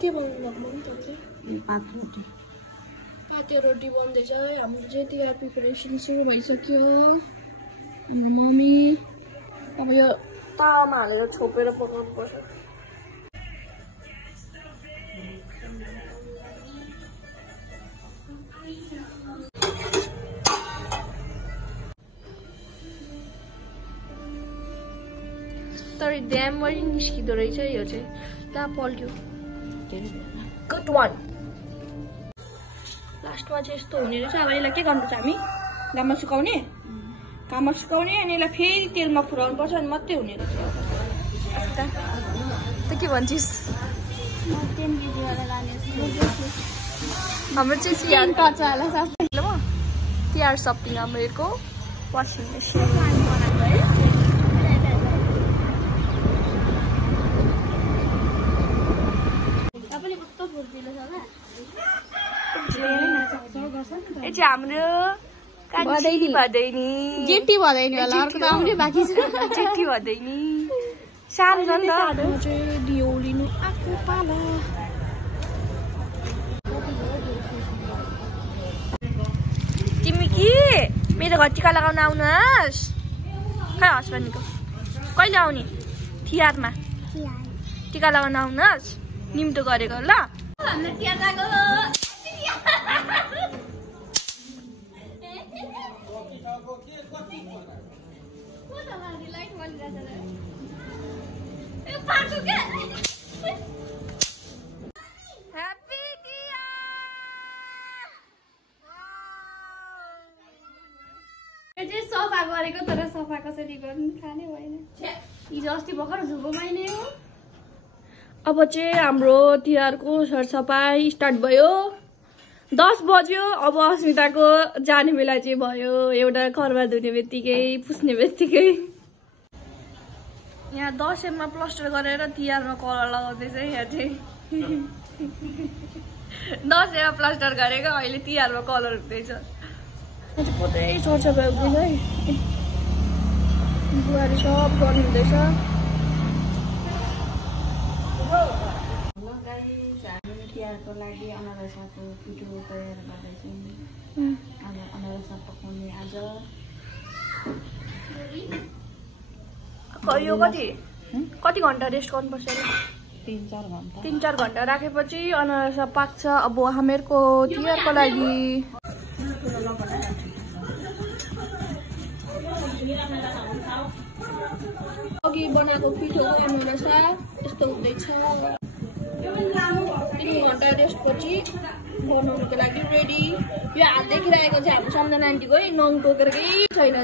के बनाउनु भएको त पात रोटी पाते रोटी बन्दैछ हाम्रो चाहिँ तिहार प्रिपरेसन सुरु भइसक्यो हाम्रो मम्मी अब यो तावामा हालेर छोपेर पकाउनु पर्छ तर ड्यामभरि निस्किँदो रहेछ यो चाहिँ कहाँ पल्ट्यो गुड वान लास्टमा चाहिँ यस्तो हुने रहेछ अब यसलाई के गर्नुपर्छ हामी घाममा सुकाउने अनि यसलाई फेरि तेलमा फुराउनु पर्छ अनि मात्रै हुने रहेछ त के भन्छस् हाम्रो चाहिँ तिहार सपिङ हामीहरूको वासिङ मेसिन हाम्रो जेठी भदैनी होला अर्को त आउनै बाँकी छ जेठी भदैनी सानो छ नि त चाहिँ दियोलिनु आफू पाला तिमी कि मेरो घर टिका लगाउन आउनुहोस् खै हस्बेन्डको कहिले आउने तिहारमा टिका लगाउन आउनुहोस् निम्तो गरेको ल सफा गरेको तर सफा कसरी गर्नु खाने भएन हिजो अस्ति भर्खर झुको महिने हो अब चाहिँ हाम्रो तिहारको सरसफाइ स्टार्ट भयो 10 बज्यो अब अस्मिताको जाने बेला चाहिँ भयो एउटा करवा धुने बित्तिकै पुस्ने बित्तिकै यहाँ दसैँमा प्लास्टर गरेर तिहारमा कलर लगाउँदैछ यहाँ चाहिँ दसैँमा प्लास्टर गरेको अहिले तिहारमा कलर हुँदैछ पुरै सरसफाइ हुँदैछ है बुहारी सब गर्नु हुँदैछ तिहारको लागि अनारसाको पिठो तयार गर्दैछौँ अनारसा पकाउने आज यो कति घन्टा रेस्ट गर्नुपर्छ 3-4 घन्टा राखेपछि अनारसा पाक्छ अब हामीहरूको तिहारको लागि अघि बनाएको पिठो अनारसा यस्तो हुँदैछ 3 घन्टा रेस्टपछि बनाउनुको लागि रेडी यो हात देखिरहेको चाहिँ हाम्रो सम्झना आन्टीको नङ टोकेर केही छैन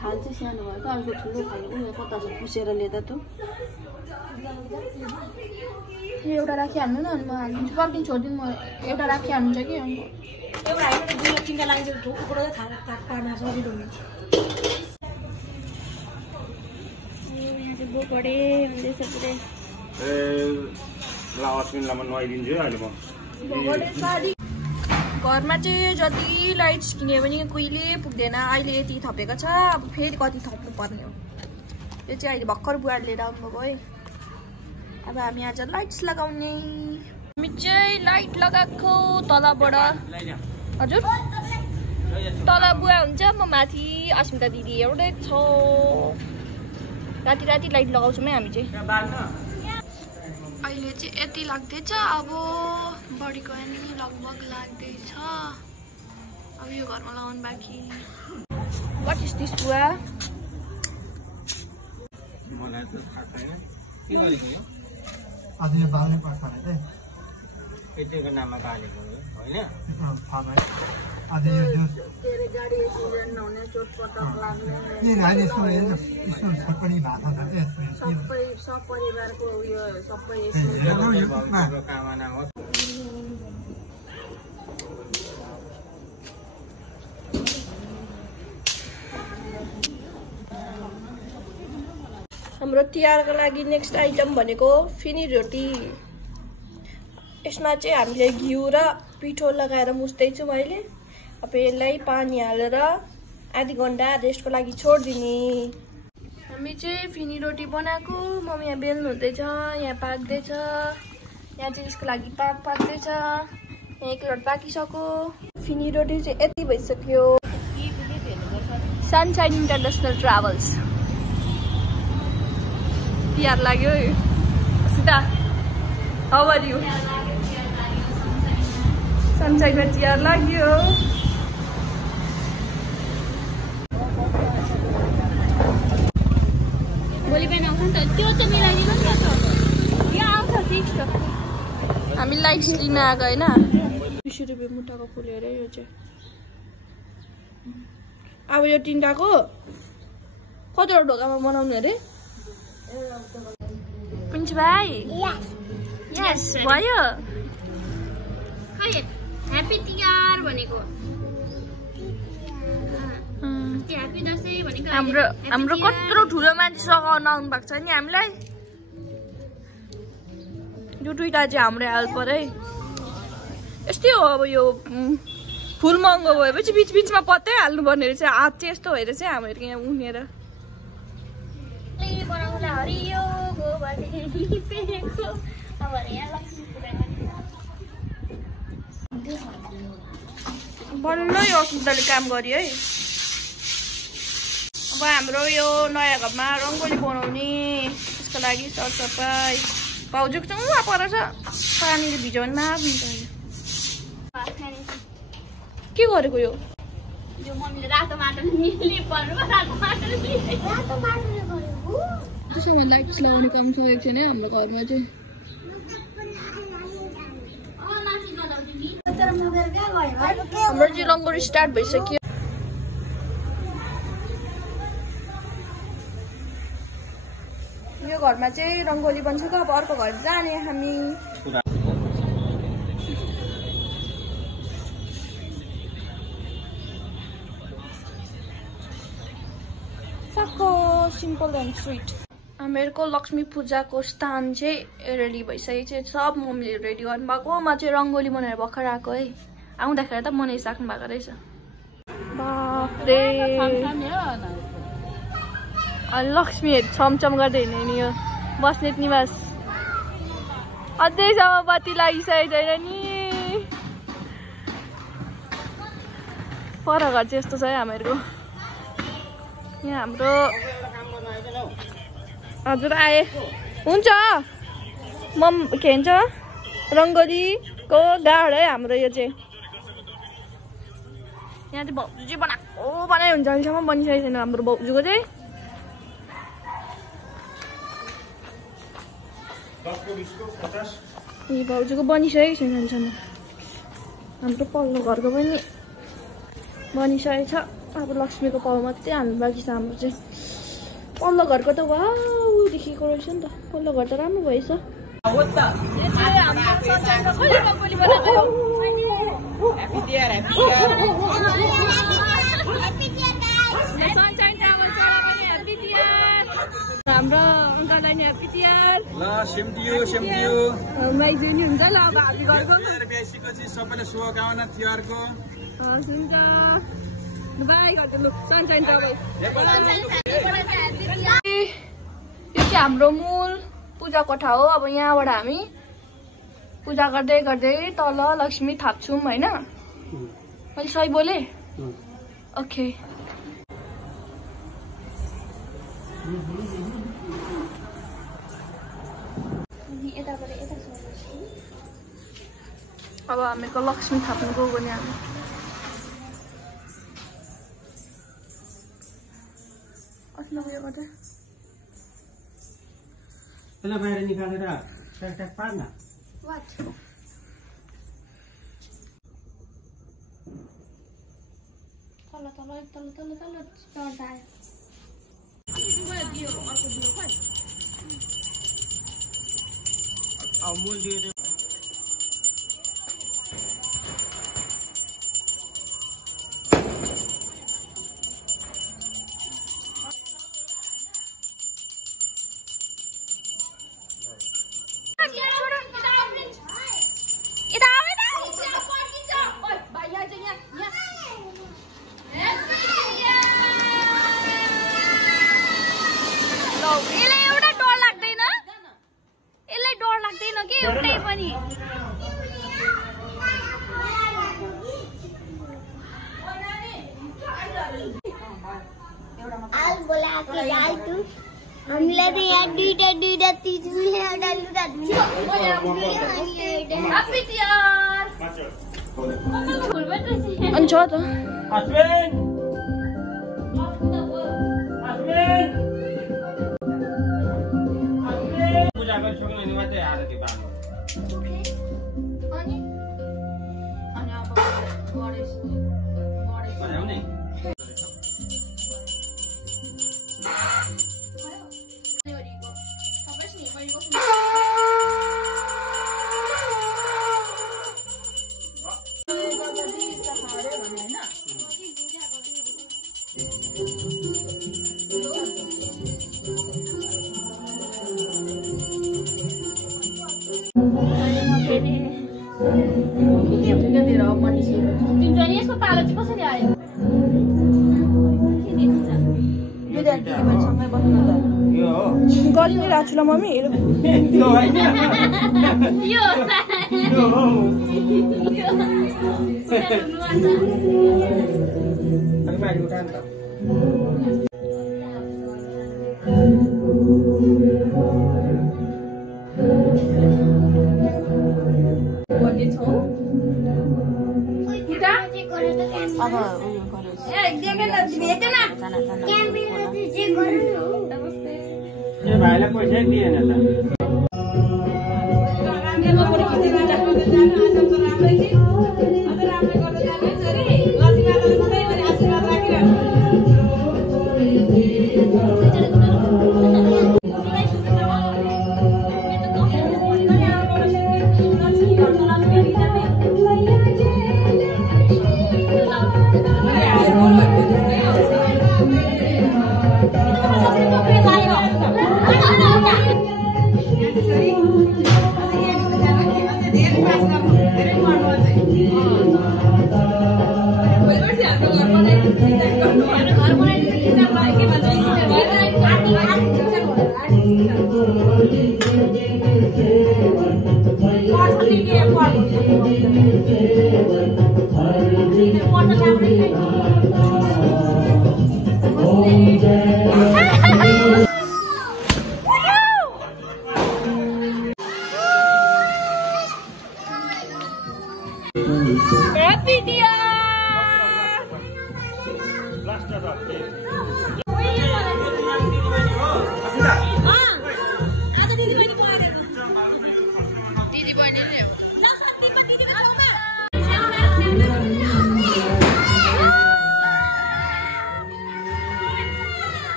थाल चाहिँ सानो भयो त अर्को ठुलो खाले उयो कता छ पुसेर ल्याउँदा त एउटा राखिहाल्नु न अनि म हालिदिन्छु पर्किन छोडिदिनु म एउटा राखिहाल्नु छ कि एउटा हालेर 2-3टा लागि ठोकुरो चाहिँ थाहा पार्न सजिलो हुन्छ यहाँ चाहिँ बोकडे हुँदैछ पुरै ल अस्मिनलाई म नुहाइदिन्छु है अहिले म घरमा चाहिँ जति लाइट्स किन्यो भने कहिले पुग्दैन अहिले यति थपेको छ अब फेरि कति थप्नु पर्ने हो यो चाहिँ अहिले भर्खर बुहार लिएर आउनुभएको है अब हामी आज लाइट्स लगाउने हामी चाहिँ लाइट लगाएको तलबाट हजुर तल बुवा हुन्छ म माथि अस्मिता दिदी एउटै छ राति राति लाइट लगाउँछौँ है हामी चाहिँ अहिले चाहिँ यति लाग्दैछ अब बढीको नि लगभग लाग्दैछ अब यो घरमा लगाउनु बाँकी वाट इज दिस बुवा मलाई त थाहा छैन के गरेको यो आज यो बाल्ने पर्छ भने चाहिँ केटीको नाममा बालेको हो होइन थाहा भयो आज यो तेरो गाडी एक्सिडेन्ट हुने चोटपटक लाग्ने के रानी यसो यसो पनि भएको छ सबै सब परिवारको उयो सबै कामना हो। हाम्रो तिहारको लागि नेक्स्ट आइटम भनेको फिनी रोटी। यसमा चाहिँ हामीले घिउ र पिठो लगाएर मुस्दैछौँ अहिले। अब यसलाई पानी हालेर आधी घन्टा रेस्टको लागि छोडिदिने। हामी चाहिँ फिनी रोटी बनाएको, मम्मी यहाँ बेल्नु हुँदैछ, यहाँ पाक्दैछ, यहाँ चाहिँ यसको लागि पाक्दैछ, यहाँ एक लट पाकिसक्यो। फिनी रोटी चाहिँ यति भइसक्यो। सनसाइन इन्टरनेसनल ट्राभल्स तिहार लाग्यो सीता। How are you? सनसाइनमा तिहार लाग्यो। भोलि बिहान आउँछ नि त, त्यो चाहिँ मिलाइदिनु नि त। यहाँ आउँछ फिक्स। हामी लाइट्स लिन आएको होइन। 20 रुपियाँ मुठाको फुल हेरे यो चाहिँ। अब यो तिनटाको कतिवटा ढोकामा बनाउनु अरे? पिन्च भाइ यस भयो। खै ह्यापी तिहार भनेको, ह्यापी दसैँ भनेको हाम्रो कत्रो ठुलो मान्छे सघाउन आउनु भएको छ नि हामीलाई। यो दुइटा चाहिँ हाम्रो हेल्पर है। यस्तै हो अब यो फुल महँगो भएपछि बिचबिचमा पत्तै हाल्नुपर्ने रहेछ। हात चाहिँ यस्तो भएर चाहिँ हामीहरू यहाँ उनेर बल्ल यो अस्मिताले काम गर्यो है। अब हाम्रो यो नयाँ घरमा रङ्गोली बनाउने, त्यसको लागि सरसफाइ भाउजूको चाहिँ उहाँ परेछ। पानीले भिजाउनु मार्नु। के गरेको यो? यो मम्मीले रातो माटोले लिपर्नु, रातो माटोले त्यसमा लाइट्स लगाउने काम सकेको छैन हाम्रो घरमा चाहिँ। हाम्रो चाहिँ रङ्गोली स्टार्ट भइसक्यो। यो घरमा चाहिँ रङ्गोली बनिसक्यो। अब अर्को घर जाने हामी। Simple and sweet. हामीहरूको लक्ष्मी पूजाको स्थान चाहिँ रेडी भइसकेको छ। सब मम्मीले रेडी गर्नुभएको। म चाहिँ रङ्गोली बनाएर भर्खर आएको है। आउँदाखेरि त बनाइसक्नु भएको रहेछ। बाफ्रे लक्ष्मीहरू छमछम गर्दै हिँड्ने नि यो बस्नेत निवास। अझैसम्म बत्ती लागिसकेको छैन नि। पर घर चाहिँ यस्तो छ है हामीहरूको। यहाँ हाम्रो हजुर आए हुन्छ। के भन्छ रङ्गोलीको गाड है हाम्रो यो चाहिँ। यहाँ चाहिँ भाउजू चाहिँ बनाएको बनाइ हुन्छ। अहिलेसम्म बनिसकेको छैन हाम्रो भाउजूको चाहिँ। ए भाउजूको बनिसकेको छैन अहिलेसम्म। हाम्रो पल्लो घरको पनि बनिसकेको छ। अब लक्ष्मीको पाउ मात्रै हाल्नु बाँकी छ हाम्रो चाहिँ। पल्लो घरको त वाउ देखेको रहेछ नि त। पल्लो घर त राम्रो भएछ। हाम्रो अङ्कललाई नि ह्याप्पी तिहार। ल same to you, same to you. माइदिनु हुन्छ ल अब हामी घरको बिहाइसकेपछि सबैले शुभकामना तिहारको। हस् हुन्छ। बाई गर्दै लु सनसाइन तपाईँ। यो चाहिँ हाम्रो मूल पूजा कोठा हो। अब यहाँबाट हामी पूजा गर्दै गर्दै तल लक्ष्मी थाप्छौँ होइन। मैले सही बोले? ओके। अब हामीको लक्ष्मी थाप्नु गयो भने हामी त्यसलाई बाहिर निकालेर ट्याक ट्याक पार्न। हामीलाई त यहाँ दुईटा तीज एउटा लुगा धुन्छ अनि छ त पूजा गरिसक्नु भने मात्रै आएर त्यो बाल्नु अनि अब गणेश बनाउने यसको पालो चाहिँ कसरी आयो गरि नै राख्छु ल मम्मी हेर भाइलाई पैसा दिएन त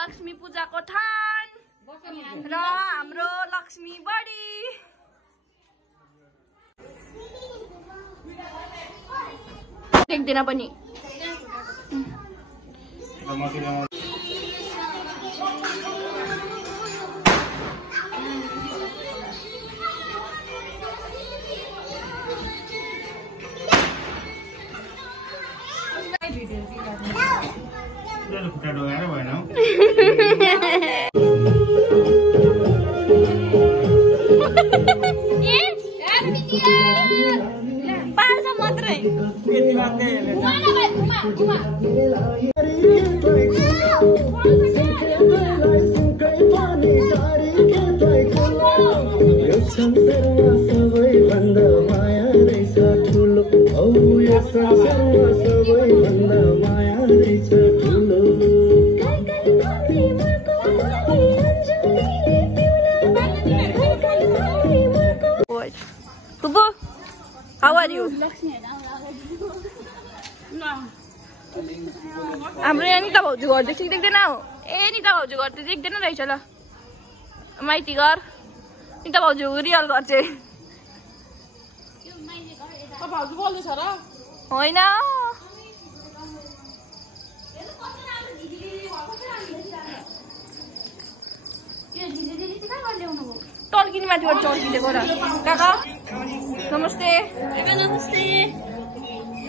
लक्ष्मी पूजाको थान र हाम्रो लक्ष्मी बडी देख्दैन पनि सबैभन्दा माया Bubu, how are you? हाम्रो यहाँ निता भाउजू घर चाहिँ ठिक देख्दैन हौ ए निता भाउजू घर चाहिँ देख्दैन रहेछ ल माइती घर निता भाउजू रियल घर चाहिँ भाउजू बोल्दैछ र होइन टर्किनी माथिबाट चर्किदिएको र काका नमस्ते नमस्ते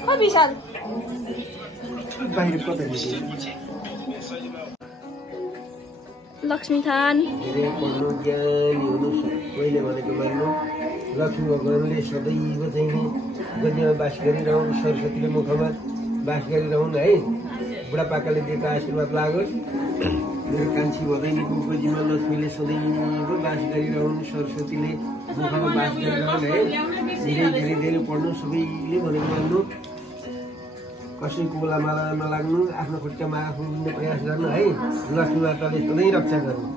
हो विशाल लक्ष्मी थान लक्ष्मी भगवानले सदैव चाहिँ गद्यमा बास गरिरहन् सरस्वतीले मुखमा बास गरिरहन् है बुढापाकाले दिएको आशीर्वाद लागोस् मेरो कान्छी भदैनीको उपजीमा लक्ष्मीले सदैव बास गरिरहन् सरस्वतीले मुखमा बास गरिरहन् है धेरै धेरै धेरै पढ्नु सबैले भनेको मान्नु कसैको बोलामा नलाग्नु आफ्नो खुट्टामा आफू उभिने प्रयास गर्नु है लक्ष्मी माताले सधैँ रक्षा गर्नु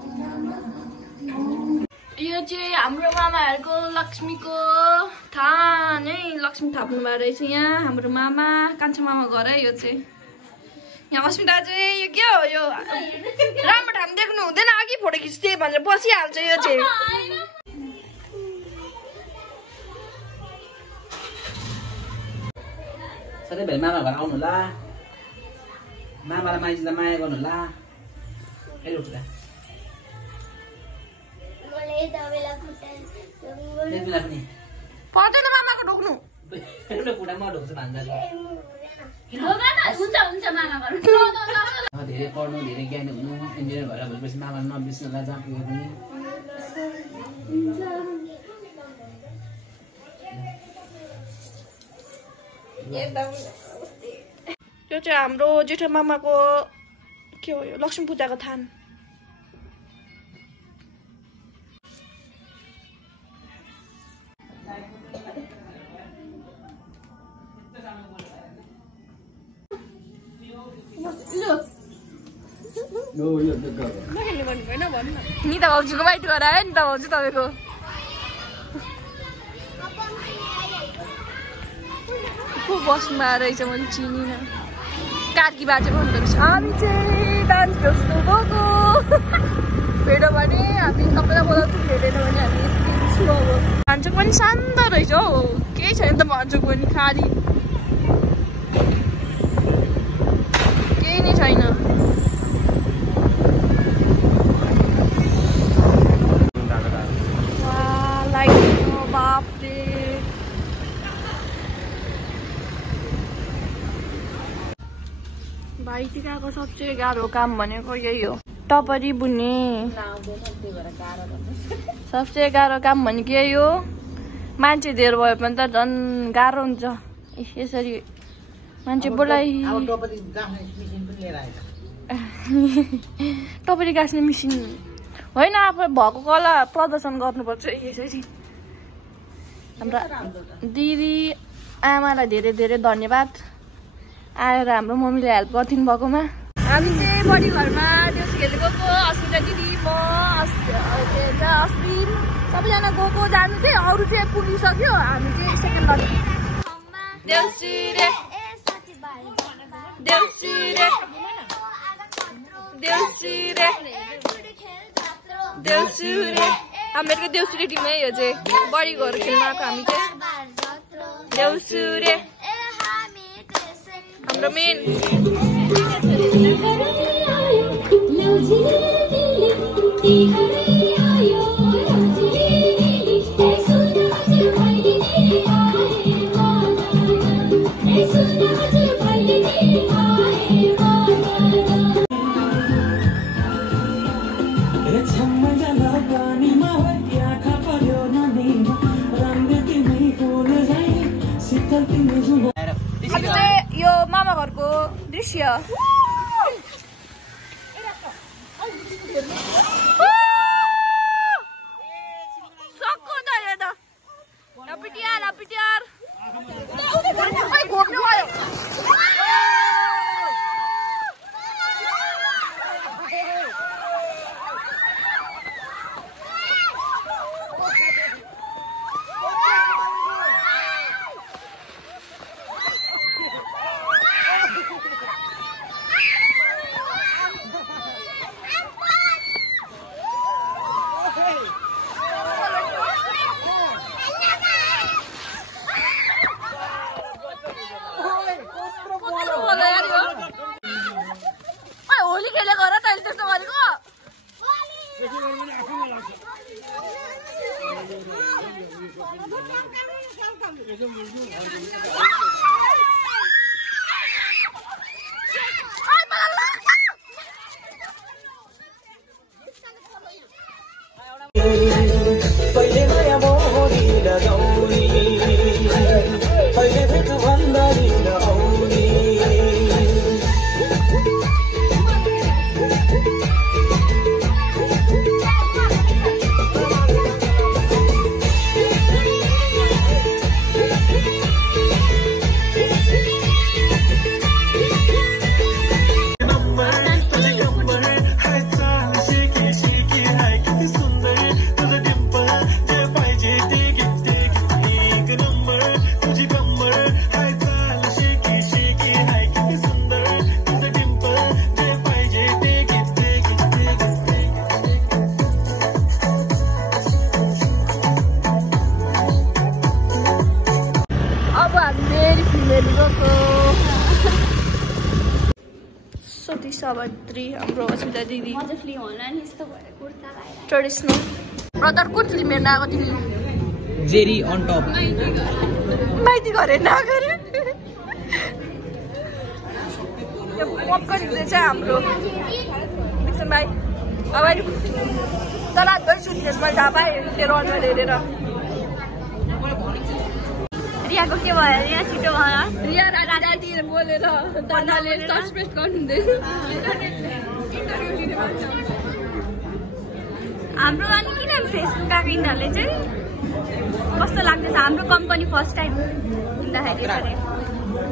यो चाहिँ हाम्रो मामाहरूको लक्ष्मीको थान है लक्ष्मी थाप्नु भएको रहेछ यहाँ हाम्रो मामा कान्छा मामा घर है यो चाहिँ यहाँ अस्मिता चाहिँ यो के हो यो राम्रो ठाउँ देख्नु हुँदैन अघि फोटो खिच्थे भनेर बसिहाल्छ यो चाहिँ सधैँभरि मामा घर आउनु होला मामालाई माइजलाई माया गर्नु होला पर्दैन मामाको ढोक्नु धेरै पढ्नु धेरै ज्ञानी हुनु इन्जिनियर भएर भएपछि मामालाई नबिर्स्नुलाई जहाँ पुगे पनि यो चाहिँ हाम्रो जेठा मामाको के हो यो लक्ष्मी पूजाको थान निता भाउजूको बाइट गरायो निता भाउजू तपाईँको को बस्नु रहेछ मैले चिनिनँ कार्की बाजे भन्दो रहेछ हामी चाहिँ डान्स जस्तो गएको भेट्यो भने हामी सबैलाई बोलाउँछौँ भेटेन भने हामी यति अब भान्चोक पनि शान्त रहेछ हौ केही छैन त भान्चोक पनि खाली केही नै छैन भाइटिकाको सबसे गाह्रो काम भनेको यही हो टपरी बुन्ने सबसे गाह्रो काम भनेको यही हो मान्छे धेर भयो भने त झन् गाह्रो हुन्छ यसरी मान्छे बोलाइ टपरी गाँस्ने मिसिन होइन आफू भएको कला प्रदर्शन गर्नुपर्छ यसरी हाम्रा दिदी आमालाई धेरै धेरै धन्यवाद आएर हाम्रो मम्मीले हेल्प गरिदिनु भएकोमा हामी चाहिँ बडी घरमा देउसी खेल्दै गएको अस्मिता दिदी म अश्विन सबैजना गएको जानु चाहिँ अरू चाहिँ पुगिसक्यो हामी चाहिँ सेकेन्ड देउसी रे देउसी रे देउसी रे देउसी रे हामीहरूको देउसी टिम है यो चाहिँ बडी घर खेल्न आएको हामी चाहिँ देउसी रे हाम्रो मेन यो मामा घरको दृश्य सक्को त यो त लपिटियार लपिटियार घोप्नु भयो सावित्री हाम्रो अस्मिता दिदी म चाहिँ फिल्म होला नि यस्तो भएर कुर्ता लगाएर ट्रेडिसनल ब्रदर कुन फिल्म हेर्न आएको तिमी जेरी अन टप माइती घरे नगरे यो पपकर्न चाहिँ हाम्रो डिक्सन भाइ अब तर रातभरि सुत्नेस् मैले थाहा पाएँ तेरो अनुहार हेरेर रियाको के भयो रिया छिटो भयो रिया राति बोलेर दादाले सस्पेक्ट गर्नुहुँदैन हाम्रो अनि किन फेसबुक आएको यिनीहरूले चाहिँ कस्तो लाग्दैछ हाम्रो कम्पनी फर्स्ट टाइम हिँड्दाखेरि अरे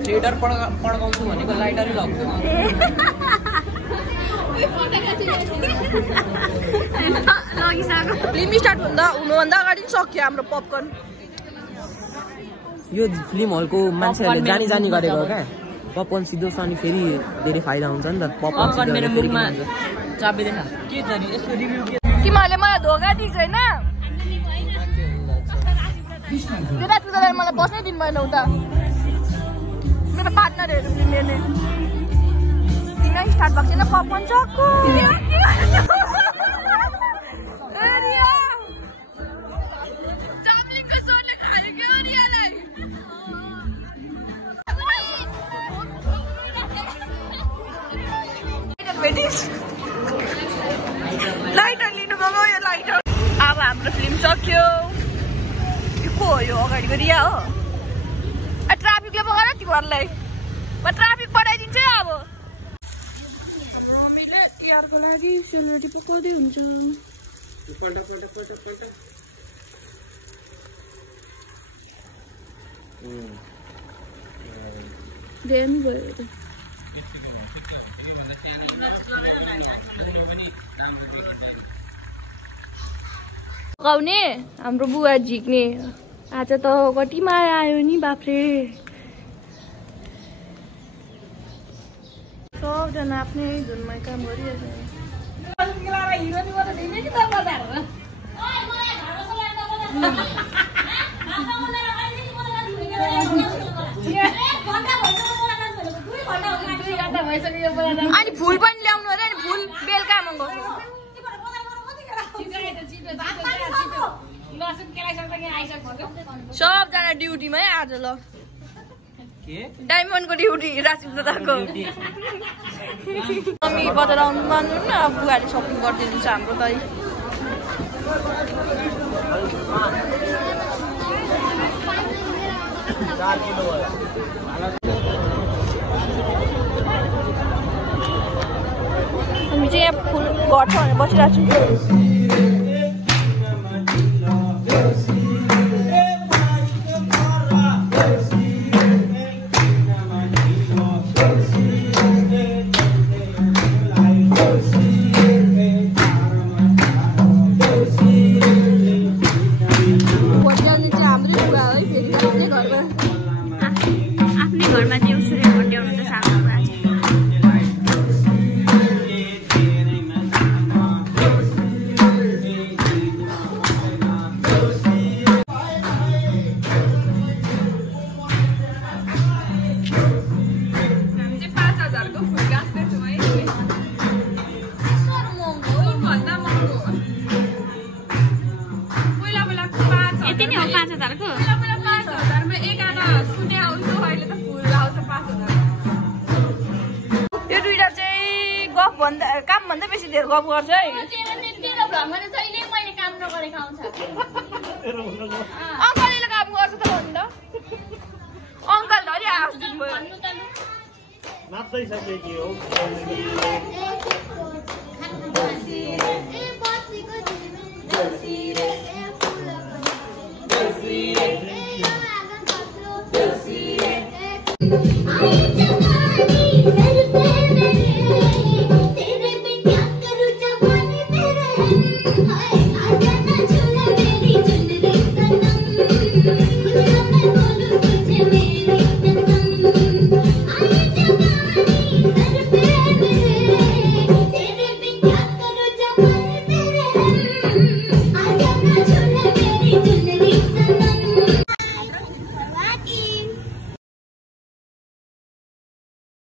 थ्रेडर पड्काउँछु भनेको लाइटरै लाग्छ लगिसक्यो फिल्म स्टार्ट हुनुभन्दा अगाडि सक्यो हाम्रो पपकर्न यो फिल्म हलको मान्छेहरूले जानी गरेको क्या पपकर्न सिधो छ अनि फेरि धेरै फाइदा हुन्छ नि त पपकर्न मेरो मुखमा चाबिँदैन के छ नि यसको रिभ्यू के तिमीहरूले मलाई धोका दिएको छैन राति मलाई बस्नै दिनु भएन उता मेरो पार्टनरहरू फिल्म हेर्ने किन स्टार्ट भएको छैन पपकर्न चक्को लाइटर लिनु गयो यो लाइटर अब हाम्रो फिल्म सक्यो यो को हो यो अगाडिको रिया हो ट्राफिकले पकाएर तिमीहरूलाई म ट्राफिक पठाइदिन्छु अब मम्मीले तिहारको लागि सेलरोटी पकाउँदै हुन्छ देन भयो पकाउने हाम्रो बुवा झिक्ने आज त कति माया आयो नि बाफ्रे सबजना आफ्नै धुनमै काम गरिरहेको अनि फुल पनि ल्याउनु अरे अनि फुल बेलुका मगाउँछु सबजना ड्युटीमै आज ल डायमन्डको ड्युटी राशिद दादाको मम्मी बजार आउनु मान्नु न बुवाले सपिङ गरिदिनुहुन्छ हाम्रो त हामी चाहिँ यहाँ फुल गर्छ भनेर बसिरहेको छु काम भन्दा बेसी धेरै गफ गर्छ है अङ्कलले काम गर्छ त भन्नु त अङ्कल धरि आवाज दिनुभयो